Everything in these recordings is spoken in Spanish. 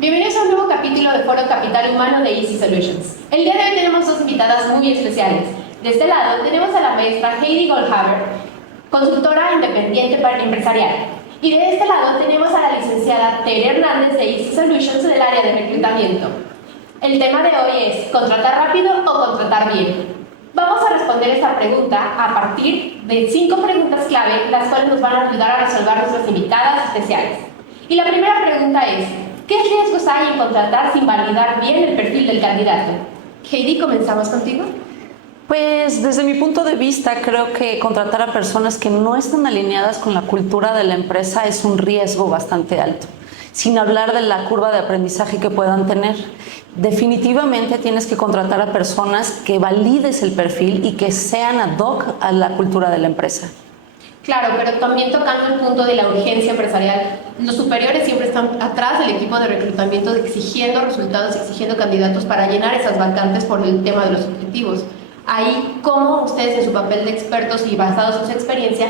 Bienvenidos a un nuevo capítulo de Foro Capital Humano de Easy Solutions. El día de hoy tenemos dos invitadas muy especiales. De este lado tenemos a la maestra Heidi Goldhaber, consultora independiente empresarial. Y de este lado tenemos a la licenciada Tere Hernández de Easy Solutions del área de reclutamiento. El tema de hoy es ¿contratar rápido o contratar bien? Vamos a responder esta pregunta a partir de 5 preguntas clave, las cuales nos van a ayudar a resolver nuestras invitadas especiales. Y la primera pregunta es, ¿qué riesgos hay en contratar sin validar bien el perfil del candidato? Heidi, comenzamos contigo. Pues desde mi punto de vista creo que contratar a personas que no están alineadas con la cultura de la empresa es un riesgo bastante alto, sin hablar de la curva de aprendizaje que puedan tener. Definitivamente tienes que contratar a personas que valides el perfil y que sean ad hoc a la cultura de la empresa. Claro, pero también tocando el punto de la urgencia empresarial, los superiores siempre están atrás del equipo de reclutamiento exigiendo resultados, exigiendo candidatos para llenar esas vacantes por el tema de los objetivos. Ahí, ¿cómo ustedes en su papel de expertos y basados en su experiencia,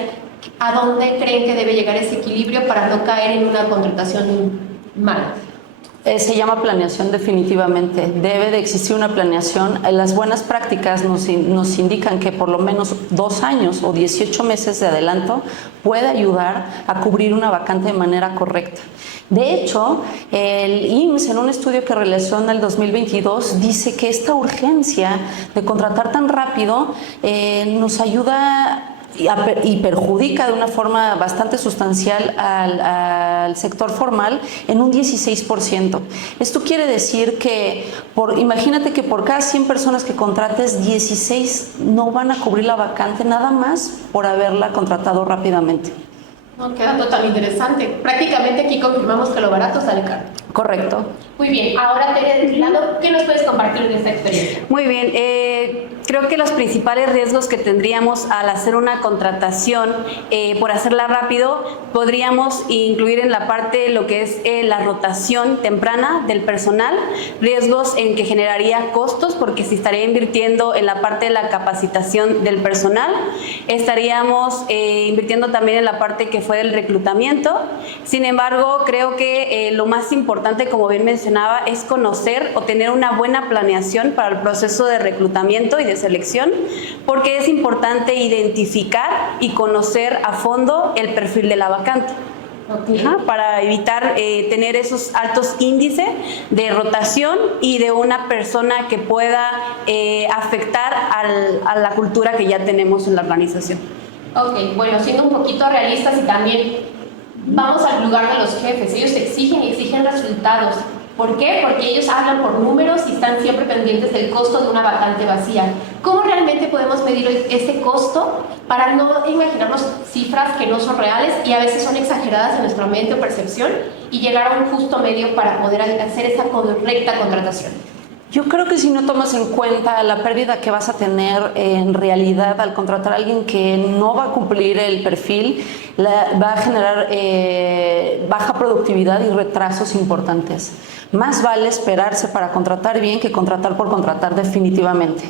a dónde creen que debe llegar ese equilibrio para no caer en una contratación mala? Se llama planeación definitivamente. Debe de existir una planeación. Las buenas prácticas nos indican que por lo menos 2 años o 18 meses de adelanto puede ayudar a cubrir una vacante de manera correcta. De hecho, el IMSS en un estudio que realizó en el 2022 dice que esta urgencia de contratar tan rápido nos ayuda y perjudica de una forma bastante sustancial al sector formal en un 16%. Esto quiere decir que, imagínate que por cada 100 personas que contrates, 16 no van a cubrir la vacante nada más por haberla contratado rápidamente. No, qué dato tan interesante. Prácticamente aquí confirmamos que lo barato sale caro. Correcto. Muy bien, ahora Tere, de tu lado, ¿qué nos puedes compartir de esta experiencia? Muy bien, creo que los principales riesgos que tendríamos al hacer una contratación, por hacerla rápido, podríamos incluir en la parte lo que es la rotación temprana del personal, riesgos en que generaría costos, porque si estaría invirtiendo en la parte de la capacitación del personal, estaríamos invirtiendo también en la parte que fue del reclutamiento. Sin embargo, creo que lo más importante, como bien mencionaba, es conocer o tener una buena planeación para el proceso de reclutamiento y de selección, porque es importante identificar y conocer a fondo el perfil de la vacante. Okay. Para evitar tener esos altos índices de rotación y de una persona que pueda afectar a la cultura que ya tenemos en la organización. Ok, bueno, siendo un poquito realistas y también vamos al lugar de los jefes. Ellos exigen resultados. ¿Por qué? Porque ellos hablan por números y están siempre pendientes del costo de una vacante vacía. ¿Cómo realmente podemos medir ese costo para no imaginarnos cifras que no son reales y a veces son exageradas en nuestra mente o percepción y llegar a un justo medio para poder hacer esa correcta contratación? Yo creo que si no tomas en cuenta la pérdida que vas a tener en realidad al contratar a alguien que no va a cumplir el perfil, va a generar baja productividad y retrasos importantes. Más vale esperarse para contratar bien que contratar por contratar definitivamente.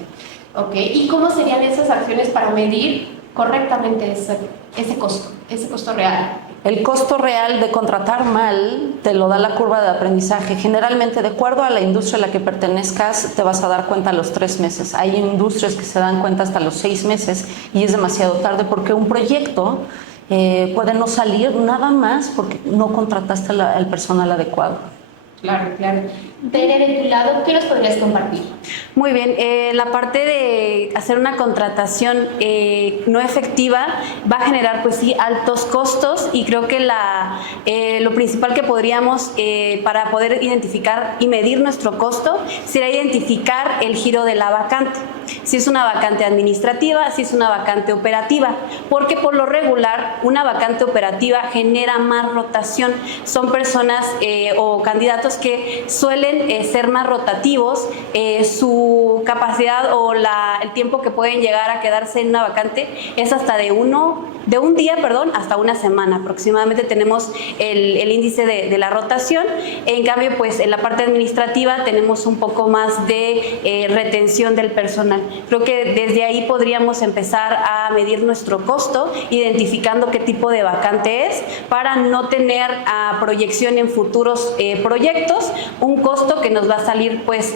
Ok, ¿y cómo serían esas acciones para medir correctamente ese costo real? El costo real de contratar mal te lo da la curva de aprendizaje. Generalmente, de acuerdo a la industria a la que pertenezcas, te vas a dar cuenta a los 3 meses. Hay industrias que se dan cuenta hasta los 6 meses y es demasiado tarde porque un proyecto puede no salir nada más porque no contrataste al personal adecuado. Claro, claro. Tere, de tu lado, ¿qué nos podrías compartir? Muy bien, la parte de hacer una contratación no efectiva va a generar, pues sí, altos costos y creo que lo principal que podríamos para poder identificar y medir nuestro costo sería identificar el giro de la vacante. Si es una vacante administrativa, si es una vacante operativa, porque por lo regular una vacante operativa genera más rotación. Son personas o candidatos que suelen pueden ser más rotativos, su capacidad o el tiempo que pueden llegar a quedarse en una vacante es hasta de un día, hasta una semana aproximadamente tenemos el índice de la rotación. En cambio, pues en la parte administrativa tenemos un poco más de retención del personal. Creo que desde ahí podríamos empezar a medir nuestro costo, identificando qué tipo de vacante es, para no tener proyección en futuros proyectos, un costo que nos va a salir pues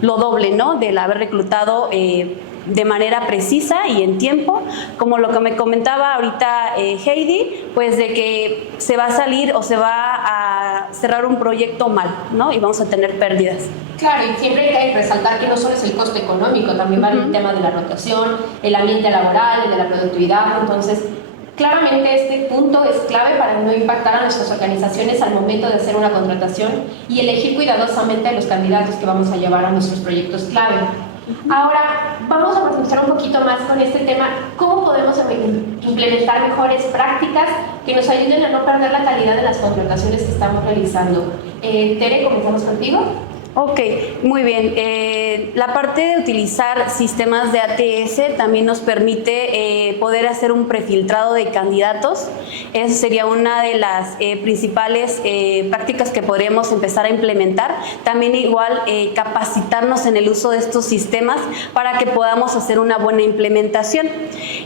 lo doble, ¿no?, del haber reclutado de manera precisa y en tiempo, como lo que me comentaba ahorita Heidi, pues de que se va a salir o se va a cerrar un proyecto mal, ¿no?, y vamos a tener pérdidas. Claro, y siempre hay que resaltar que no solo es el costo económico, también va el tema de la rotación, el ambiente laboral, el de la productividad. Entonces, claramente este punto es clave para no impactar a nuestras organizaciones al momento de hacer una contratación y elegir cuidadosamente a los candidatos que vamos a llevar a nuestros proyectos clave. Ahora, vamos a profundizar un poquito más con este tema. ¿Cómo podemos implementar mejores prácticas que nos ayuden a no perder la calidad de las contrataciones que estamos realizando? Tere, comenzamos contigo. Ok, muy bien. La parte de utilizar sistemas de ATS también nos permite poder hacer un prefiltrado de candidatos. Esa sería una de las principales prácticas que podríamos empezar a implementar. También igual capacitarnos en el uso de estos sistemas para que podamos hacer una buena implementación,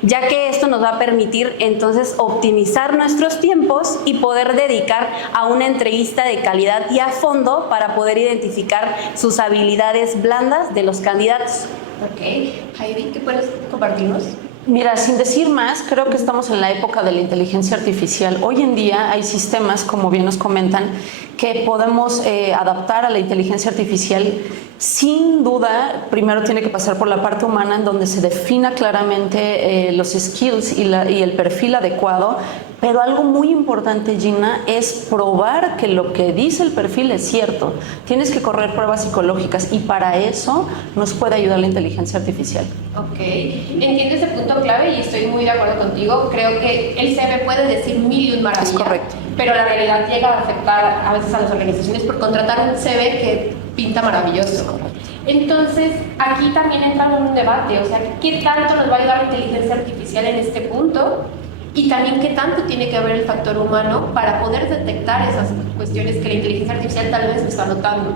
ya que esto nos va a permitir entonces optimizar nuestros tiempos y poder dedicar a una entrevista de calidad y a fondo para poder identificar sus habilidades blandas de los candidatos. Ok, Heidi, ¿qué puedes compartirnos? Mira, sin decir más, creo que estamos en la época de la inteligencia artificial. Hoy en día hay sistemas, como bien nos comentan, que podemos adaptar a la inteligencia artificial. Sin duda, primero tiene que pasar por la parte humana, en donde se defina claramente los skills y el perfil adecuado. Pero algo muy importante, Gina, es probar que lo que dice el perfil es cierto. Tienes que correr pruebas psicológicas y para eso nos puede ayudar la inteligencia artificial. Ok, entiendo ese punto clave y estoy muy de acuerdo contigo. Creo que el CV puede decir mil y un maravillas. Es correcto. Pero la realidad llega a afectar a veces a las organizaciones por contratar un CV que pinta maravilloso. Entonces, aquí también entra en un debate, o sea, ¿qué tanto nos va a ayudar la inteligencia artificial en este punto? Y también qué tanto tiene que haber el factor humano para poder detectar esas cuestiones que la inteligencia artificial tal vez está notando.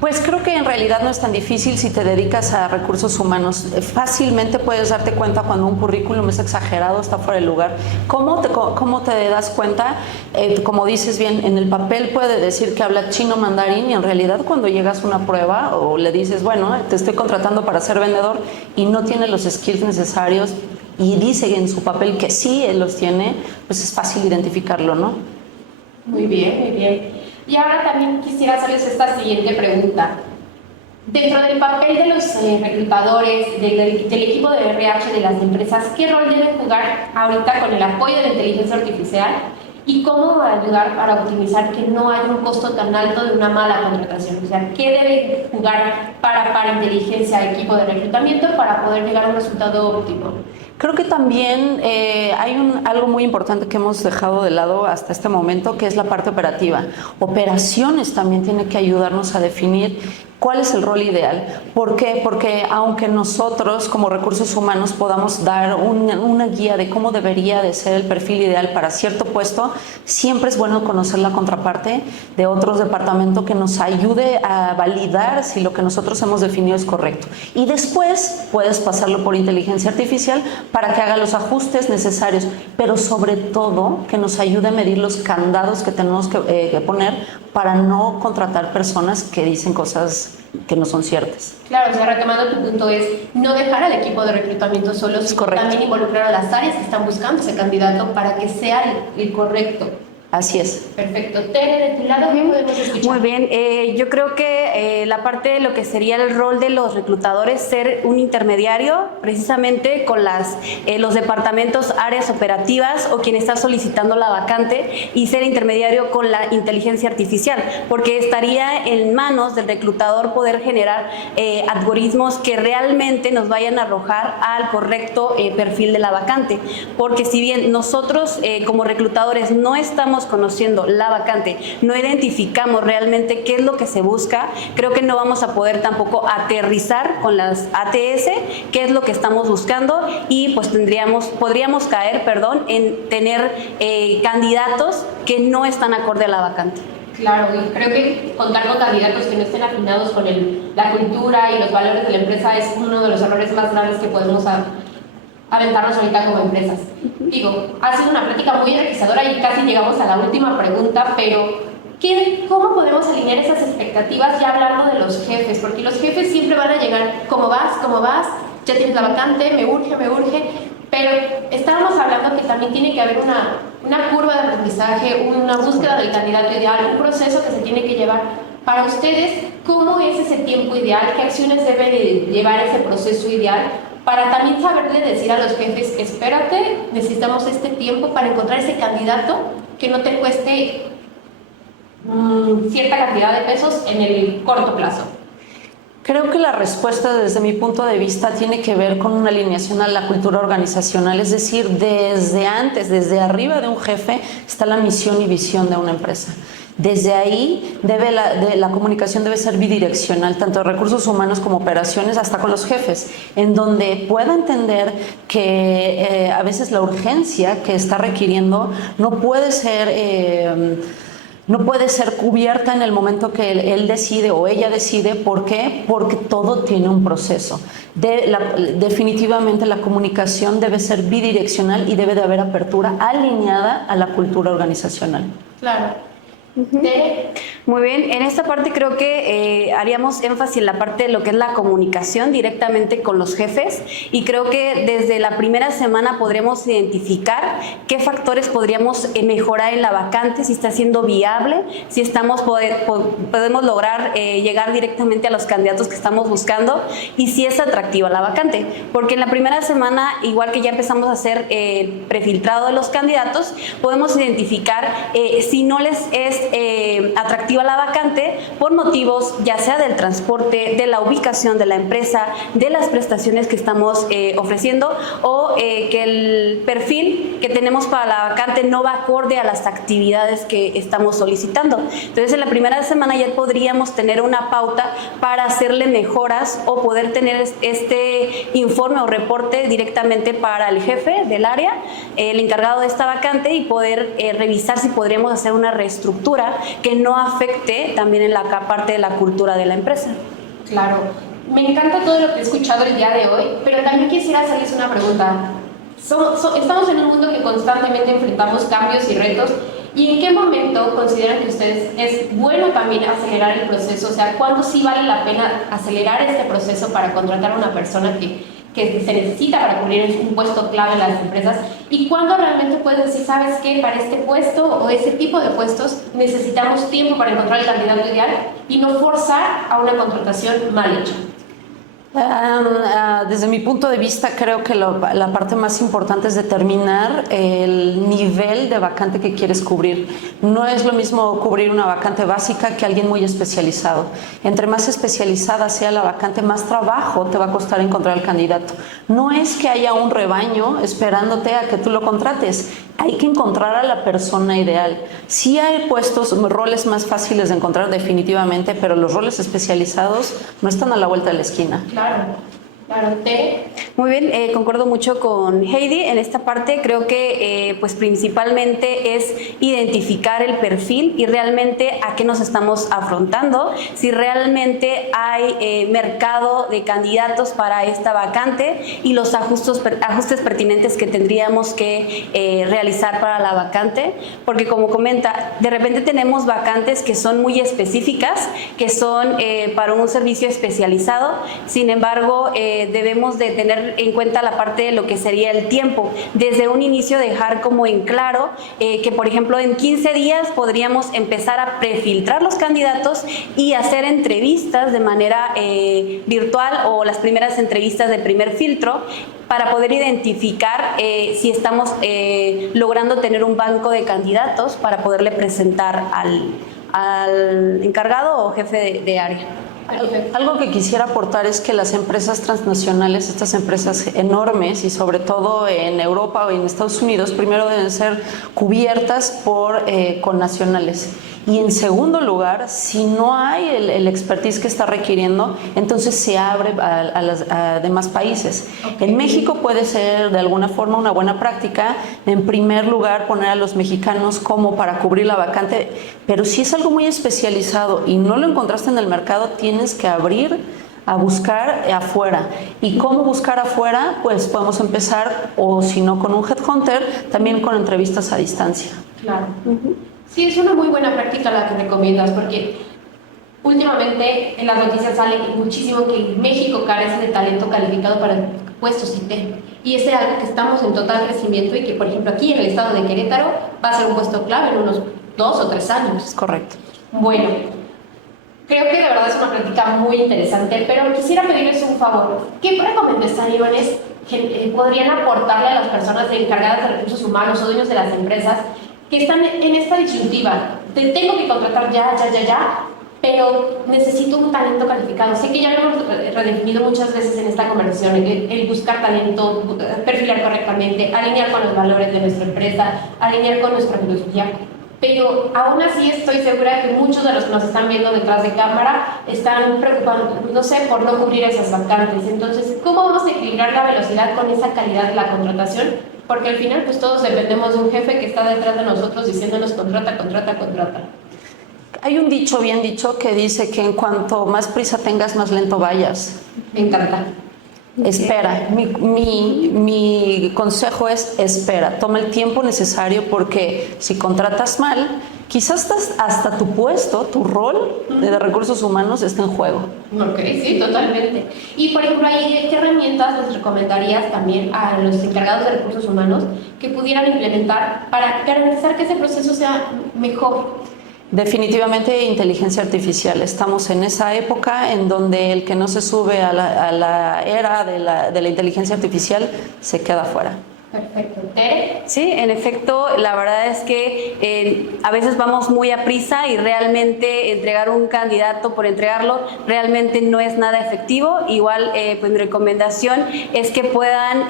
Pues creo que en realidad no es tan difícil si te dedicas a recursos humanos. Fácilmente puedes darte cuenta cuando un currículum es exagerado, está fuera de lugar. ¿Cómo te das cuenta? Como dices bien, en el papel puede decir que habla chino mandarín y en realidad cuando llegas a una prueba o le dices, bueno, te estoy contratando para ser vendedor y no tiene los skills necesarios y dice en su papel que sí él los tiene, pues es fácil identificarlo, ¿no? Muy bien, muy bien. Y ahora también quisiera hacerles esta siguiente pregunta. Dentro del papel de los reclutadores, del equipo de RH de las empresas, ¿qué rol deben jugar ahorita con el apoyo de la inteligencia artificial? ¿Y cómo ayudar para optimizar que no haya un costo tan alto de una mala contratación? O sea, ¿qué debe jugar para inteligencia, equipo de reclutamiento, para poder llegar a un resultado óptimo? Creo que también hay algo muy importante que hemos dejado de lado hasta este momento, que es la parte operativa. Operaciones también tiene que ayudarnos a definir cuál es el rol ideal. ¿Por qué? Porque aunque nosotros como recursos humanos podamos dar una guía de cómo debería de ser el perfil ideal para cierto puesto, siempre es bueno conocer la contraparte de otros departamentos que nos ayude a validar si lo que nosotros hemos definido es correcto. Y después puedes pasarlo por inteligencia artificial para que haga los ajustes necesarios, pero sobre todo que nos ayude a medir los candados que tenemos que poner para no contratar personas que dicen cosas que no son ciertas. Claro, o sea, retomando tu punto es no dejar al equipo de reclutamiento solo, sino también involucrar a las áreas que están buscando ese candidato para que sea el correcto. Así es. Perfecto. Tere, de tu lado, ¿qué podemos escuchar? Muy bien. Yo creo que la parte de lo que sería el rol de los reclutadores, ser un intermediario precisamente con los departamentos, áreas operativas o quien está solicitando la vacante y ser intermediario con la inteligencia artificial, porque estaría en manos del reclutador poder generar algoritmos que realmente nos vayan a arrojar al correcto perfil de la vacante. Porque si bien nosotros como reclutadores no estamos conociendo la vacante, no identificamos realmente qué es lo que se busca, creo que no vamos a poder tampoco aterrizar con las ATS qué es lo que estamos buscando y pues podríamos caer, en tener candidatos que no están acorde a la vacante. Claro, y creo que contar con candidatos que no estén afinados con la cultura y los valores de la empresa es uno de los errores más grandes que podemos aventarnos ahorita como empresas. Digo, ha sido una plática muy enriquecedora y casi llegamos a la última pregunta, pero ¿cómo podemos alinear esas expectativas ya hablando de los jefes? Porque los jefes siempre van a llegar, ¿cómo vas? ¿Cómo vas? Ya tienes la vacante, me urge, pero estábamos hablando que también tiene que haber una curva de aprendizaje, una búsqueda del candidato ideal, un proceso que se tiene que llevar. Para ustedes, ¿cómo es ese tiempo ideal? ¿Qué acciones debe de llevar ese proceso ideal? Para también saberle decir a los jefes, espérate, necesitamos este tiempo para encontrar ese candidato que no te cueste cierta cantidad de pesos en el corto plazo. Creo que la respuesta desde mi punto de vista tiene que ver con una alineación a la cultura organizacional, es decir, desde arriba de un jefe está la misión y visión de una empresa. Desde ahí la comunicación debe ser bidireccional, tanto de recursos humanos como operaciones, hasta con los jefes, en donde pueda entender que a veces la urgencia que está requiriendo no puede ser cubierta en el momento que él decide o ella decide. ¿Por qué? Porque todo tiene un proceso. Definitivamente la comunicación debe ser bidireccional y debe de haber apertura alineada a la cultura organizacional. Claro. Muy bien, en esta parte creo que haríamos énfasis en la parte de lo que es la comunicación directamente con los jefes y creo que desde la primera semana podremos identificar qué factores podríamos mejorar en la vacante, si está siendo viable, si podemos lograr llegar directamente a los candidatos que estamos buscando y si es atractiva la vacante, porque en la primera semana, igual que ya empezamos a hacer prefiltrado de los candidatos, podemos identificar si no les es atractiva la vacante por motivos ya sea del transporte, de la ubicación de la empresa, de las prestaciones que estamos ofreciendo o que el perfil que tenemos para la vacante no va acorde a las actividades que estamos solicitando. Entonces en la primera semana ya podríamos tener una pauta para hacerle mejoras o poder tener este informe o reporte directamente para el jefe del área, el encargado de esta vacante y poder revisar si podríamos hacer una reestructura que no afecte también en la parte de la cultura de la empresa. Claro, me encanta todo lo que he escuchado el día de hoy, pero también quisiera hacerles una pregunta. Estamos en un mundo que constantemente enfrentamos cambios y retos, ¿y en qué momento consideran que ustedes es bueno también acelerar el proceso? O sea, ¿cuándo sí vale la pena acelerar este proceso para contratar a una persona que se necesita para cubrir un puesto clave en las empresas? ¿Y cuándo realmente puedes decir, sabes qué, para este puesto o ese tipo de puestos necesitamos tiempo para encontrar el candidato ideal y no forzar a una contratación mal hecha? Desde mi punto de vista, creo que la parte más importante es determinar el nivel de vacante que quieres cubrir. No es lo mismo cubrir una vacante básica que alguien muy especializado. Entre más especializada sea la vacante, más trabajo te va a costar encontrar el candidato. No es que haya un rebaño esperándote a que tú lo contrates. Hay que encontrar a la persona ideal. Sí hay roles más fáciles de encontrar definitivamente, pero los roles especializados no están a la vuelta de la esquina. Claro. Muy bien, concuerdo mucho con Heidi en esta parte. Creo que pues principalmente es identificar el perfil y realmente a qué nos estamos afrontando, si realmente hay mercado de candidatos para esta vacante y los ajustes pertinentes que tendríamos que realizar para la vacante, porque como comenta, de repente tenemos vacantes que son muy específicas, que son para un servicio especializado, sin embargo debemos de tener en cuenta la parte de lo que sería el tiempo. Desde un inicio dejar como en claro que, por ejemplo, en 15 días podríamos empezar a prefiltrar los candidatos y hacer entrevistas de manera virtual o las primeras entrevistas de primer filtro para poder identificar si estamos logrando tener un banco de candidatos para poderle presentar al encargado o jefe de área. Perfecto. Algo que quisiera aportar es que las empresas transnacionales, estas empresas enormes y sobre todo en Europa o en Estados Unidos, primero deben ser cubiertas por connacionales. Y en segundo lugar, si no hay el expertise que está requiriendo, entonces se abre a demás países. Okay. En México puede ser de alguna forma una buena práctica, en primer lugar poner a los mexicanos como para cubrir la vacante, pero si es algo muy especializado y no lo encontraste en el mercado, tienes que abrir a buscar afuera. ¿Y cómo buscar afuera? Pues podemos empezar, o si no con un headhunter, también con entrevistas a distancia. Claro. Sí, es una muy buena práctica la que recomiendas, porque últimamente en las noticias sale muchísimo que México carece de talento calificado para puestos IT. Y es algo que estamos en total crecimiento y que, por ejemplo, aquí en el estado de Querétaro va a ser un puesto clave en unos 2 o 3 años. Es correcto. Bueno, creo que de verdad es una práctica muy interesante, pero quisiera pedirles un favor. ¿Qué recomendaciones podrían aportarle a las personas encargadas de recursos humanos o dueños de las empresas que están en esta disyuntiva? Te tengo que contratar ya, pero necesito un talento calificado. Sé que ya lo hemos redefinido muchas veces en esta conversación, el buscar talento, perfilar correctamente, alinear con los valores de nuestra empresa, alinear con nuestra filosofía. Pero aún así estoy segura que muchos de los que nos están viendo detrás de cámara están preocupados, no sé, por no cubrir esas vacantes. Entonces, ¿cómo vamos a equilibrar la velocidad con esa calidad de la contratación? Porque al final, pues todos dependemos de un jefe que está detrás de nosotros diciéndonos contrata. Hay un dicho bien dicho que dice que en cuanto más prisa tengas, más lento vayas. Me encanta. Espera, mi consejo es espera, toma el tiempo necesario, porque si contratas mal, quizás hasta tu puesto, tu rol de recursos humanos está en juego. Ok, sí, totalmente. Y por ejemplo, ¿qué herramientas les recomendarías también a los encargados de recursos humanos que pudieran implementar para garantizar que ese proceso sea mejor? Definitivamente inteligencia artificial. Estamos en esa época en donde el que no se sube a la era de la inteligencia artificial se queda fuera. Perfecto. ¿Tere? Sí, en efecto, la verdad es que a veces vamos muy a prisa y realmente entregar un candidato por entregarlo realmente no es nada efectivo. Igual, pues mi recomendación es que puedan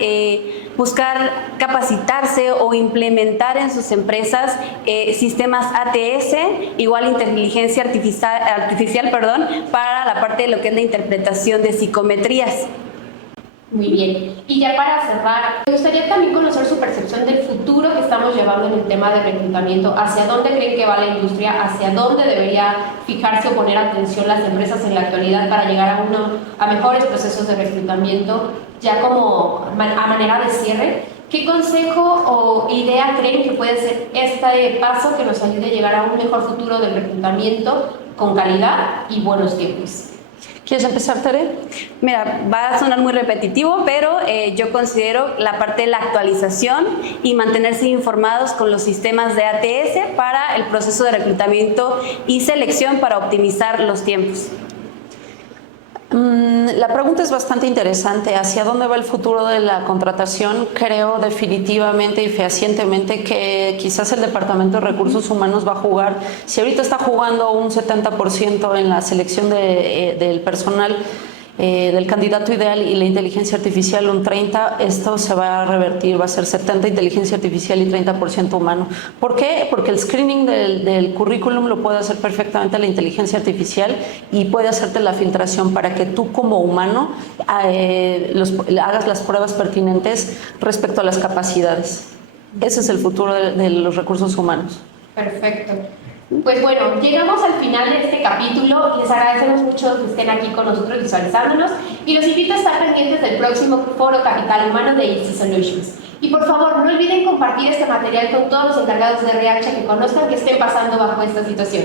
buscar capacitarse o implementar en sus empresas sistemas ATS, igual inteligencia artificial, para la parte de lo que es la interpretación de psicometrías. Muy bien. Y ya para cerrar, me gustaría también conocer su percepción del futuro que estamos llevando en el tema de reclutamiento. ¿Hacia dónde creen que va la industria? ¿Hacia dónde debería fijarse o poner atención las empresas en la actualidad para llegar a mejores procesos de reclutamiento? Ya como a manera de cierre, ¿qué consejo o idea creen que puede ser este paso que nos ayude a llegar a un mejor futuro del reclutamiento con calidad y buenos tiempos? ¿Quieres empezar, Tere? Mira, va a sonar muy repetitivo, pero yo considero la parte de la actualización y mantenerse informados con los sistemas de ATS para el proceso de reclutamiento y selección para optimizar los tiempos. La pregunta es bastante interesante. ¿Hacia dónde va el futuro de la contratación? Creo definitivamente y fehacientemente que quizás el Departamento de Recursos Humanos va a jugar, si ahorita está jugando un 70% en la selección del personal, del candidato ideal, y la inteligencia artificial un 30%, esto se va a revertir, va a ser 70% inteligencia artificial y 30% humano. ¿Por qué? Porque el screening del currículum lo puede hacer perfectamente la inteligencia artificial y puede hacerte la filtración para que tú como humano hagas las pruebas pertinentes respecto a las capacidades. Ese es el futuro de los recursos humanos. Perfecto. Pues bueno, llegamos al final de este capítulo. Les agradecemos mucho que estén aquí con nosotros visualizándonos y los invito a estar pendientes del próximo Foro Capital Humano de Easy Solutions. Y por favor, no olviden compartir este material con todos los encargados de RH que conozcan que estén pasando bajo esta situación.